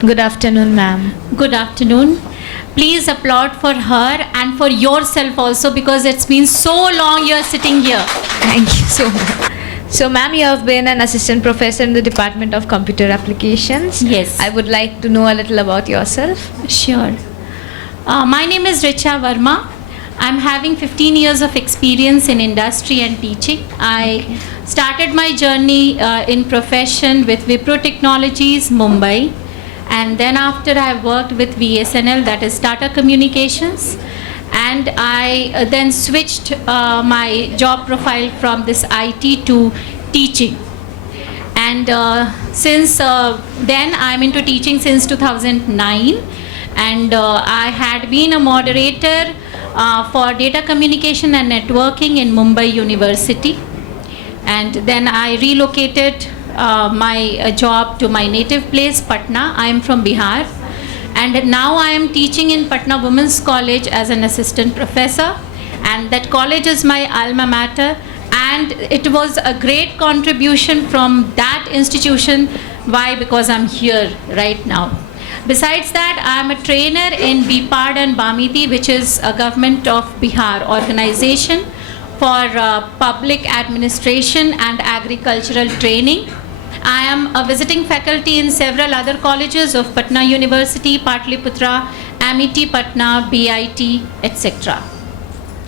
Good afternoon, ma'am. Good afternoon. Please applaud for her and for yourself also, because it's been so long you're sitting here. Thank you so much. So, ma'am, you have been an assistant professor in the Department of Computer Applications. Yes. I would like to know a little about yourself. Sure. My name is Richa Verma. I'm having 15 years of experience in industry and teaching. I started my journey in profession with Wipro Technologies, Mumbai. And then after I worked with VSNL, that is Tata Communications. And I then switched my job profile from this IT to teaching. And since then, I'm into teaching since 2009. And I had been a moderator for data communication and networking in Mumbai University. And then I relocated my job to my native place, Patna. I am from Bihar. And now I am teaching in Patna Women's College as an assistant professor. And that college is my alma mater. And it was a great contribution from that institution. Why? Because I'm here right now. Besides that, I am a trainer in BPAD and BAMITI, which is a government of Bihar organization for public administration and agricultural training. I am a visiting faculty in several other colleges of Patna University, Patliputra, Amity Patna, BIT, etc.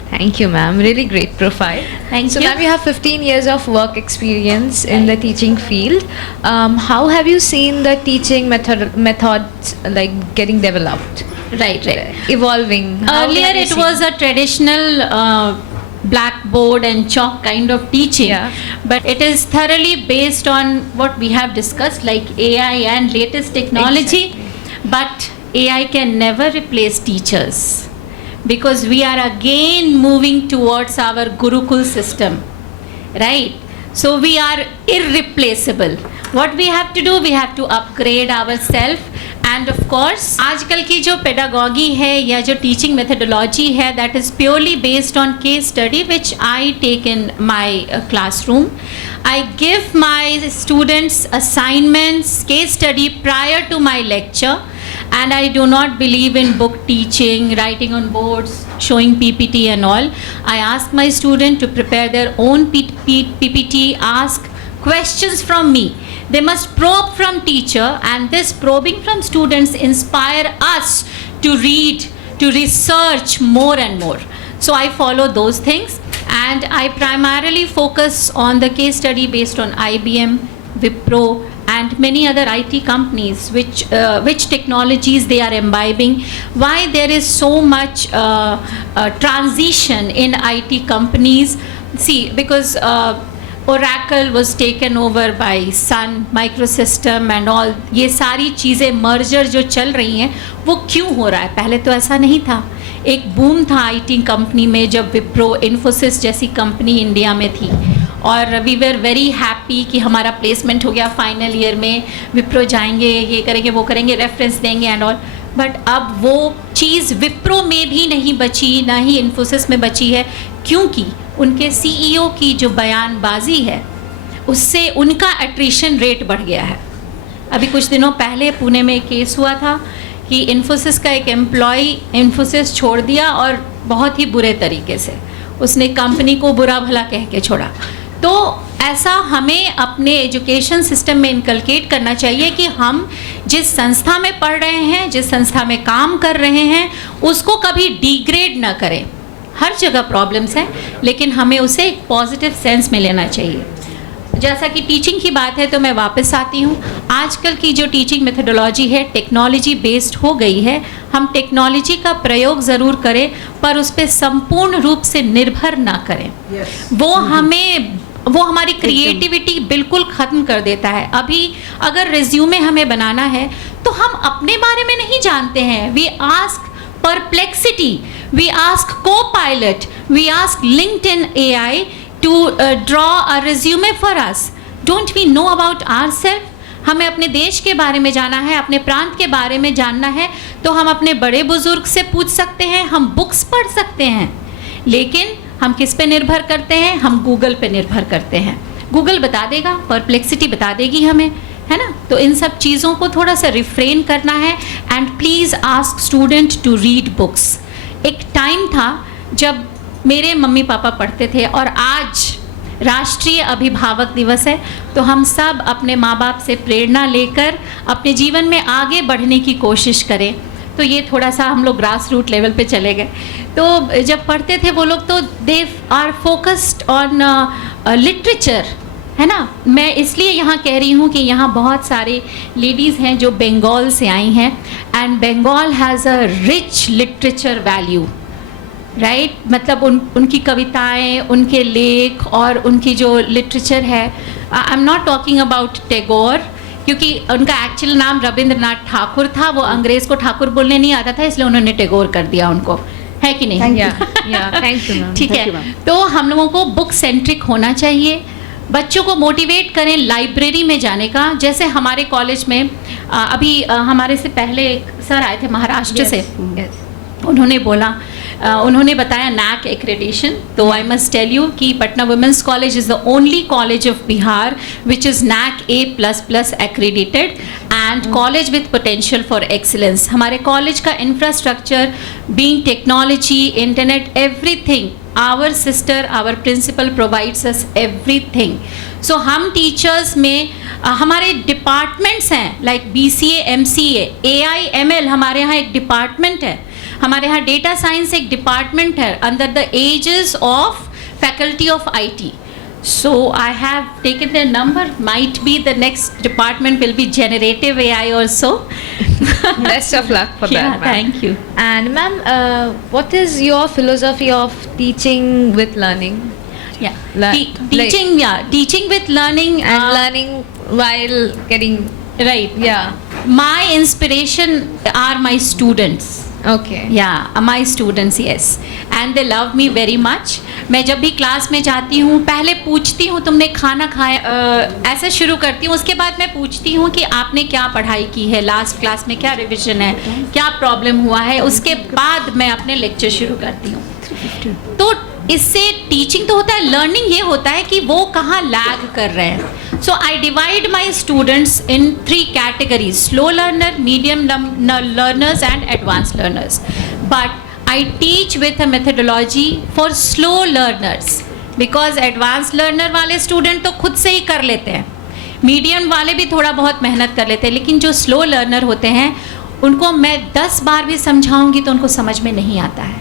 Thank you, ma'am. Really great profile. Thank So, you. ma'am, you have 15 years of work experience in the teaching field. How have you seen the teaching methods like getting developed, Right. evolving? How Earlier have you it seen? was a traditional blackboard and chalk kind of teaching, Yeah. but it is thoroughly based on what we have discussed, like AI and latest technology. But AI can never replace teachers, because we are again moving towards our Gurukul system, right? So we are irreplaceable. What we have to do, we have to upgrade ourselves. And of course, आजकल की जो pedagogy है या जो teaching methodology है, that is purely based on case study, which I take in my classroom. I give my students assignments, case study prior to my lecture, and I do not believe in book teaching, writing on boards, showing PPT and all. I ask my student to prepare their own PPT, ask questions from me. They must probe from teacher, and this probing from students inspire us to read, to research more and more. So I follow those things, and I primarily focus on the case study based on IBM, Wipro, and many other IT companies, which technologies they are imbibing, why there is so much transition in IT companies. See, because Oracle was taken over by Sun Microsystem and all, ये सारी चीज़ें merger जो चल रही हैं वो क्यों हो रहा है? पहले तो ऐसा नहीं था. एक बूम था आईटी कंपनी में जब विप्रो, इन्फोसिस जैसी कंपनी इंडिया में थी, और वी वर वेरी हैप्पी कि हमारा प्लेसमेंट हो गया फाइनल ईयर में, विप्रो जाएंगे, ये करेंगे, वो करेंगे, रेफरेंस देंगे एंड ऑल. बट अब वो चीज़ विप्रो में भी नहीं बची, ना ही इन्फोसिस में बची है, क्योंकि उनके सीईओ की जो बयानबाजी है उससे उनका एट्रिशन रेट बढ़ गया है. अभी कुछ दिनों पहले पुणे में एक केस हुआ था कि इन्फोसिस का एक एम्प्लॉय इन्फोसिस छोड़ दिया, और बहुत ही बुरे तरीके से उसने कंपनी को बुरा भला कह के छोड़ा. तो ऐसा हमें अपने एजुकेशन सिस्टम में इनकलकेट करना चाहिए कि हम जिस संस्था में पढ़ रहे हैं, जिस संस्था में काम कर रहे हैं, उसको कभी डिग्रेड ना करें. हर जगह प्रॉब्लम्स हैं, लेकिन हमें उसे एक पॉजिटिव सेंस में लेना चाहिए. जैसा कि टीचिंग की बात है तो मैं वापस आती हूँ. आजकल की जो टीचिंग मेथोडोलॉजी है टेक्नोलॉजी बेस्ड हो गई है. हम टेक्नोलॉजी का प्रयोग ज़रूर करें, पर उस पर संपूर्ण रूप से निर्भर ना करें. वो हमारी क्रिएटिविटी बिल्कुल ख़त्म कर देता है. अभी अगर रिज्यूमे हमें बनाना है तो हम अपने बारे में नहीं जानते हैं. We ask Perplexity, we ask Copilot, we ask LinkedIn AI to draw a resume for us. Don't we know about ourselves? हमें अपने देश के बारे में जाना है, अपने प्रांत के बारे में जानना है, तो हम अपने बड़े बुजुर्ग से पूछ सकते हैं, हम बुक्स पढ़ सकते हैं. लेकिन हम किस पे निर्भर करते हैं? हम गूगल पे निर्भर करते हैं. गूगल बता देगा, परप्लेक्सिटी बता देगी हमें. है ना? तो इन सब चीज़ों को थोड़ा सा रिफ्रेन करना है and please ask student to read books. एक टाइम था जब मेरे मम्मी पापा पढ़ते थे और आज राष्ट्रीय अभिभावक दिवस है, तो हम सब अपने माँ बाप से प्रेरणा लेकर अपने जीवन में आगे बढ़ने की कोशिश करें. तो ये थोड़ा सा हम लोग ग्रास रूट लेवल पे चले गए. तो जब पढ़ते थे वो लोग तो they are focused on literature, है ना? मैं इसलिए यहाँ कह रही हूँ कि यहाँ बहुत सारे लेडीज़ हैं जो बंगाल से आई हैं and Bengal has a rich literature value, right? मतलब उनकी कविताएं, उनके लेख और उनकी जो लिटरेचर है. I am not talking about Tagore, क्योंकि उनका एक्चुअल नाम रविंद्रनाथ ठाकुर था. वो अंग्रेज़ को ठाकुर बोलने नहीं आता था, इसलिए उन्होंने टैगोर कर दिया उनको, है कि नहीं? Thank you ma'am. ठीक है. तो हम लोगों को बुक सेंट्रिक होना चाहिए. बच्चों को मोटिवेट करें लाइब्रेरी में जाने का. जैसे हमारे कॉलेज में अभी हमारे से पहले एक सर आए थे महाराष्ट्र से. उन्होंने बोला, उन्होंने बताया NAC एक्रेडिशन. तो आई मस्ट टेल यू कि Patna women's college is the only college of Bihar which is NAC A++ accredited and college with potential for excellence. हमारे कॉलेज का infrastructure, being technology, internet, everything, our sister, our principal provides us everything. So हम teachers में हमारे departments हैं like BCA, MCA, AI, ML हमारे यहाँ एक department है. हमारे यहाँ डेटा साइंस एक डिपार्टमेंट है under the aegis of faculty of IT. So I have taken their number. Might be the next department will be generative AI also. Best of luck for that, ma'am. Thank you. And ma'am, what is your philosophy of teaching with learning? Yeah. Teaching, Teaching with learning and learning while getting right. Yeah. My inspiration are my students. Okay. Yeah, my students, yes. And they love me very much. मैं जब भी class में जाती हूँ पहले पूछती हूँ तुमने खाना खाया, ऐसा शुरू करती हूँ. उसके बाद मैं पूछती हूँ कि आपने क्या पढ़ाई की है, लास्ट क्लास में क्या रिवीजन है, क्या प्रॉब्लम हुआ है. उसके बाद मैं अपने लेक्चर शुरू करती हूँ. तो इससे टीचिंग तो होता है, लर्निंग ये होता है कि वो कहाँ लैग कर रहे हैं. So I divide my students in 3 categories: slow learner, medium learners and advanced learners. But I teach with a methodology for slow learners because advanced learner वाले student तो खुद से ही कर लेते हैं, medium वाले भी थोड़ा बहुत मेहनत कर लेते हैं, लेकिन जो slow learner होते हैं उनको मैं 10 बार भी समझाऊंगी तो उनको समझ में नहीं आता है.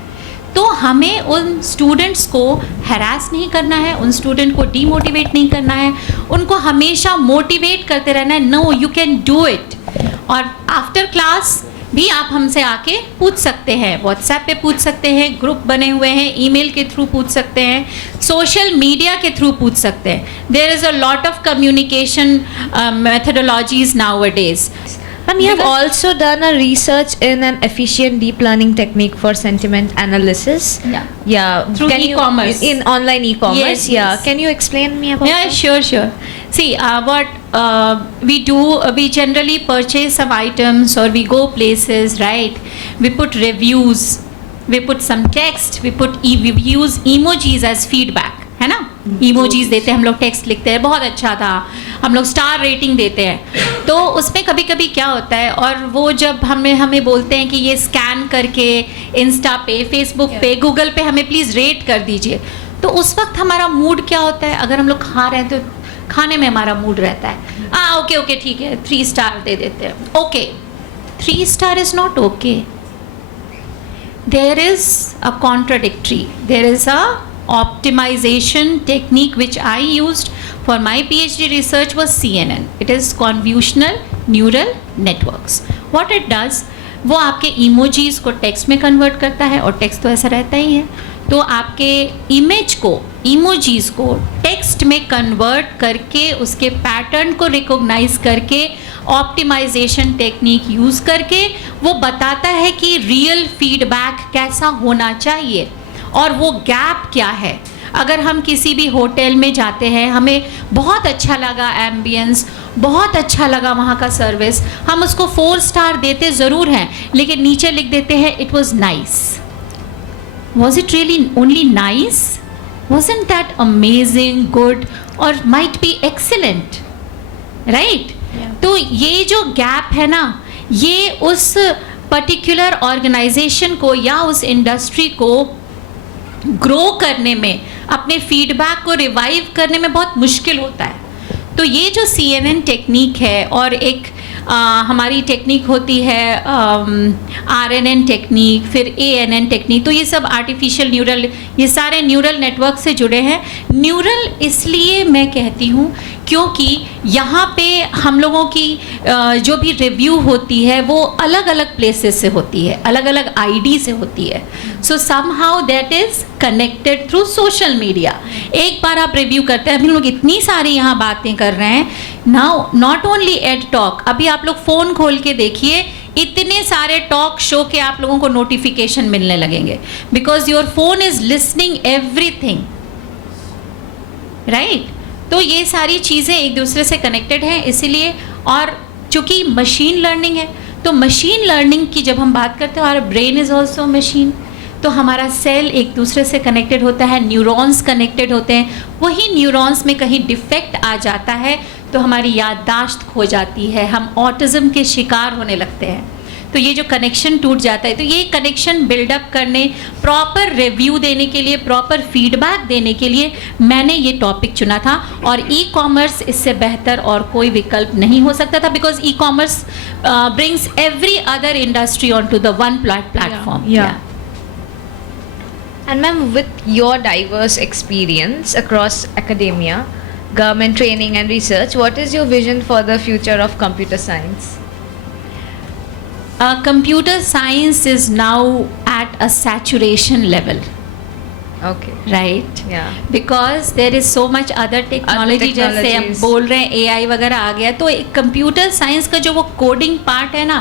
तो हमें उन स्टूडेंट्स को हैरास नहीं करना है, उन स्टूडेंट को डीमोटिवेट नहीं करना है, उनको हमेशा मोटिवेट करते रहना है. No, you can do it. और आफ्टर क्लास भी आप हमसे आके पूछ सकते हैं, व्हाट्सएप पे पूछ सकते हैं, ग्रुप बने हुए हैं, ईमेल के थ्रू पूछ सकते हैं, सोशल मीडिया के थ्रू पूछ सकते हैं. There is a lot of communication methodologies nowadays. Ma'am, you have also done a research in an efficient deep learning technique for sentiment analysis. Yeah. Through e-commerce. In online e-commerce. Yes, yeah. yes. Can you explain me about that? Yeah, sure. See, what we do, we generally purchase some items or we go places, right? We put reviews, we put some text, we use emojis as feedback. है ना? Emojis देते हैं हम लोग, text लिखते हैं बहुत अच्छा था, हम लोग स्टार रेटिंग देते हैं. तो उसमें कभी कभी क्या होता है, और वो जब हमें बोलते हैं कि ये स्कैन करके इंस्टा पे, फेसबुक पे, गूगल पे हमें प्लीज़ रेट कर दीजिए. तो उस वक्त हमारा मूड क्या होता है, अगर हम लोग खा रहे हैं तो खाने में हमारा मूड रहता है, ओके ठीक है 3 स्टार दे देते हैं. Okay, 3 star is not okay. There is a contradictory, there is a optimization technique which I used for my PhD research was CNN. It is convolutional neural networks. What it does, वो आपके emojis को text में convert करता है, और text तो ऐसा रहता ही है. तो आपके image को, emojis को text में convert करके उसके pattern को recognize करके optimization technique use करके वो बताता है कि real feedback कैसा होना चाहिए और वो गैप क्या है. अगर हम किसी भी होटल में जाते हैं, हमें बहुत अच्छा लगा एम्बियंस, बहुत अच्छा लगा वहाँ का सर्विस, हम उसको 4 स्टार देते ज़रूर हैं, लेकिन नीचे लिख देते हैं it was nice. Was it really only nice? Wasn't that amazing, good, और माइट बी एक्सीलेंट, राइट? तो ये जो गैप है ना, ये उस पर्टिकुलर ऑर्गेनाइजेशन को या उस इंडस्ट्री को ग्रो करने में, अपने फीडबैक को रिवाइव करने में बहुत मुश्किल होता है। तो ये जो CNN टेक्निक है, और एक हमारी टेक्निक होती है RNN टेक्निक, फिर ANN टेक्निक, तो ये सब आर्टिफिशियल न्यूरल, ये सारे न्यूरल नेटवर्क से जुड़े हैं। न्यूरल इसलिए मैं कहती हूँ क्योंकि यहाँ पे हम लोगों की जो भी रिव्यू होती है वो अलग अलग प्लेसेस से होती है, अलग अलग ID से होती है। सो somehow that is connected through social media. एक बार आप रिव्यू करते हैं, अभी लोग इतनी सारी यहाँ बातें कर रहे हैं, now not only ad talk, अभी आप लोग फ़ोन खोल के देखिए, इतने सारे टॉक शो के आप लोगों को नोटिफिकेशन मिलने लगेंगे, because your phone is listening everything, right. तो ये सारी चीज़ें एक दूसरे से कनेक्टेड हैं, इसीलिए। और चूँकि मशीन लर्निंग है, तो मशीन लर्निंग की जब हम बात करते हैं, और ब्रेन इज़ ऑल्सो मशीन, तो हमारा सेल एक दूसरे से कनेक्टेड होता है, न्यूरॉन्स कनेक्टेड होते हैं। वही न्यूरॉन्स में कहीं डिफेक्ट आ जाता है तो हमारी याददाश्त खो जाती है, हम ऑटिज़म के शिकार होने लगते हैं। तो ये जो कनेक्शन टूट जाता है, तो ये कनेक्शन बिल्डअप करने, प्रॉपर रिव्यू देने के लिए, प्रॉपर फीडबैक देने के लिए मैंने ये टॉपिक चुना था। और ई-कॉमर्स इससे बेहतर और कोई विकल्प नहीं हो सकता था, because e-commerce brings every other industry on to the one platform. And ma'am, with your diverse experience across academia, government training and research, what is your vision for the future of computer science? Computer science is now at a saturation level. Okay. Right? Yeah. Because there is so much other technology, जैसे हम बोल रहे हैं AI वगैरह आ गया, तो computer science का जो वो कोडिंग पार्ट है ना,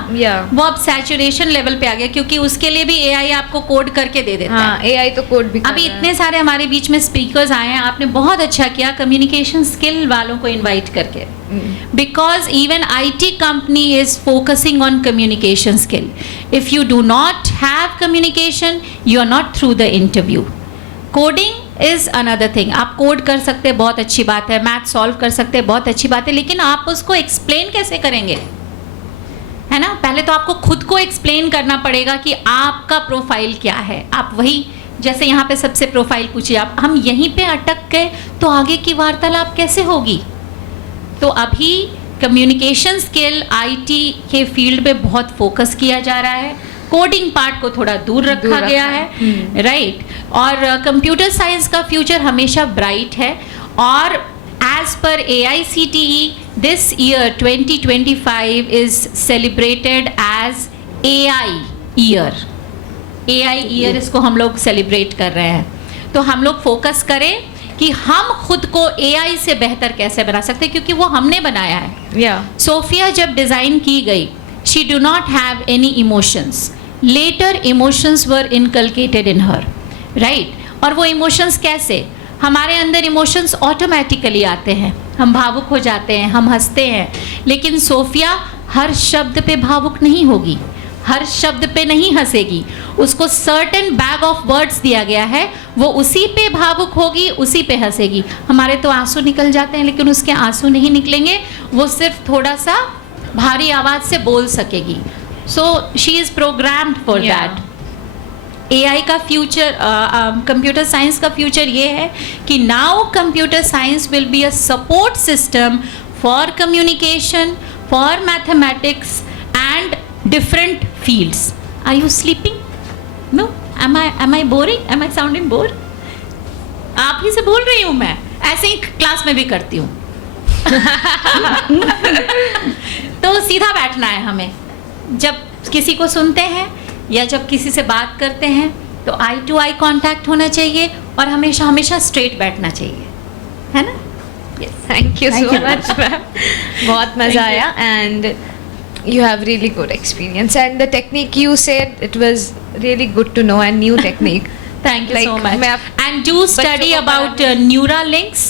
वो अब सैचुरेशन लेवल पे आ गया, क्योंकि उसके लिए भी AI आपको कोड करके दे देता है। AI तो कोड भी अभी इतने सारे हमारे बीच में स्पीकर्स आए हैं, आपने बहुत अच्छा किया कम्युनिकेशन स्किल वालों को इन्वाइट करके, because even IT company is focusing on communication skill. If you do not have communication, you are not through the interview. Coding is another thing, आप कोड कर सकते हैं, बहुत अच्छी बात है, मैथ सॉल्व कर सकते हैं, बहुत अच्छी बात है, लेकिन आप उसको एक्सप्लेन कैसे करेंगे, है ना। पहले तो आपको खुद को एक्सप्लेन करना पड़ेगा कि आपका प्रोफाइल क्या है। आप वही, जैसे यहाँ पे सबसे प्रोफाइल पूछिए, आप हम यहीं पे अटक गए तो आगे की वार्तालाप कैसे होगी। तो अभी कम्युनिकेशन स्किल IT के फील्ड पे बहुत फोकस किया जा रहा है, कोडिंग पार्ट को थोड़ा दूर रखा गया है, राइट। और कंप्यूटर साइंस का फ्यूचर हमेशा ब्राइट है। और एज पर AICTE this year 2025 is celebrated as AI year. AI year इसको हम लोग सेलिब्रेट कर रहे हैं। तो हम लोग फोकस करें कि हम खुद को AI से बेहतर कैसे बना सकते हैं, क्योंकि वो हमने बनाया है। सोफिया जब डिज़ाइन की गई, she do not have any emotions, later emotions were inculcated in her, right. और वो इमोशंस कैसे, हमारे अंदर इमोशंस ऑटोमेटिकली आते हैं, हम भावुक हो जाते हैं, हम हंसते हैं, लेकिन सोफिया हर शब्द पे भावुक नहीं होगी, हर शब्द पे नहीं हंसेगी, उसको सर्टेन बैग ऑफ वर्ड्स दिया गया है, वो उसी पे भावुक होगी, उसी पे हंसेगी। हमारे तो आंसू निकल जाते हैं, लेकिन उसके आंसू नहीं निकलेंगे, वो सिर्फ थोड़ा सा भारी आवाज़ से बोल सकेगी। So she is programmed for that. AI का फ्यूचर, कंप्यूटर साइंस का फ्यूचर ये है कि now computer science will be a support system for communication, for mathematics and different fields. Are you sleeping? No? am I boring? Am I sounding bored? आप ही से बोल रही हूँ मैं, ऐसे ही क्लास में भी करती हूँ। तो सीधा बैठना है हमें, जब किसी को सुनते हैं या जब किसी से बात करते हैं तो आई टू आई कांटेक्ट होना चाहिए, और हमेशा हमेशा स्ट्रेट बैठना चाहिए, है ना। Thank you so much ma'am, बहुत मज़ा आया। And you have really good experience, and the technique you said, it was really good to know, and new technique. Thank you so much. And do study about Neuralinks,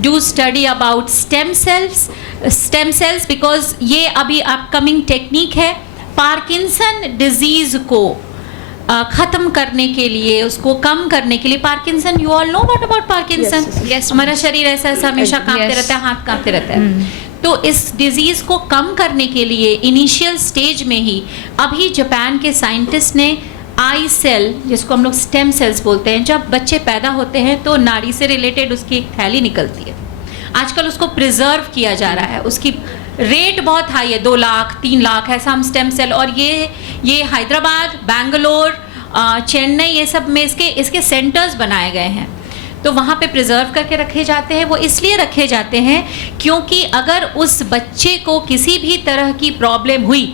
do study about stem cells, because ये अभी upcoming technique है Parkinson disease को ख़त्म करने के लिए, उसको कम करने के लिए। Parkinson, you all know what about Parkinson? Yes, हमारा शरीर ऐसा हमेशा कांपते रहता है, हाथ कांपते रहता है। तो इस डिजीज़ को कम करने के लिए इनिशियल स्टेज में ही अभी जापान के साइंटिस्ट ने आई सेल, जिसको हम लोग स्टेम सेल्स बोलते हैं, जब बच्चे पैदा होते हैं तो नाड़ी से रिलेटेड उसकी एक थैली निकलती है, आजकल उसको प्रिजर्व किया जा रहा है, उसकी रेट बहुत हाई है, 2 लाख 3 लाख ऐसा हम स्टेम सेल, और ये हैदराबाद, बैंगलोर, चेन्नई, ये सब में इसके सेंटर्स बनाए गए हैं। तो वहाँ पे प्रिजर्व करके रखे जाते हैं। वो इसलिए रखे जाते हैं क्योंकि अगर उस बच्चे को किसी भी तरह की प्रॉब्लम हुई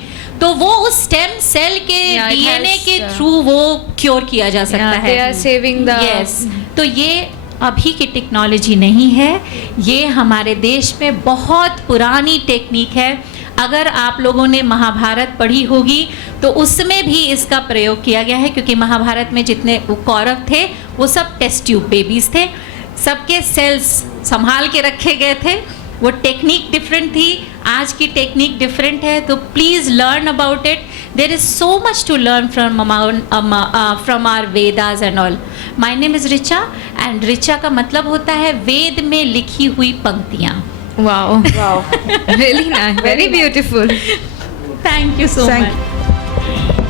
तो वो उस स्टेम सेल के डीएनए के थ्रू वो क्योर किया जा सकता है। They are saving the Yes. तो ये अभी की टेक्नोलॉजी नहीं है, ये हमारे देश में बहुत पुरानी टेक्निक है। अगर आप लोगों ने महाभारत पढ़ी होगी तो उसमें भी इसका प्रयोग किया गया है, क्योंकि महाभारत में जितने कौरव थे वो सब टेस्ट ट्यूब बेबीज थे, सबके सेल्स संभाल के रखे गए थे। वो टेक्निक डिफरेंट थी, आज की टेक्निक डिफरेंट है। तो please learn about it. There is so much to learn from our Vedas and all. My name is Richa, and Richa का मतलब होता है वेद में लिखी हुई पंक्तियाँ। Wow. Really nice. Very beautiful. Thank you so Thank much.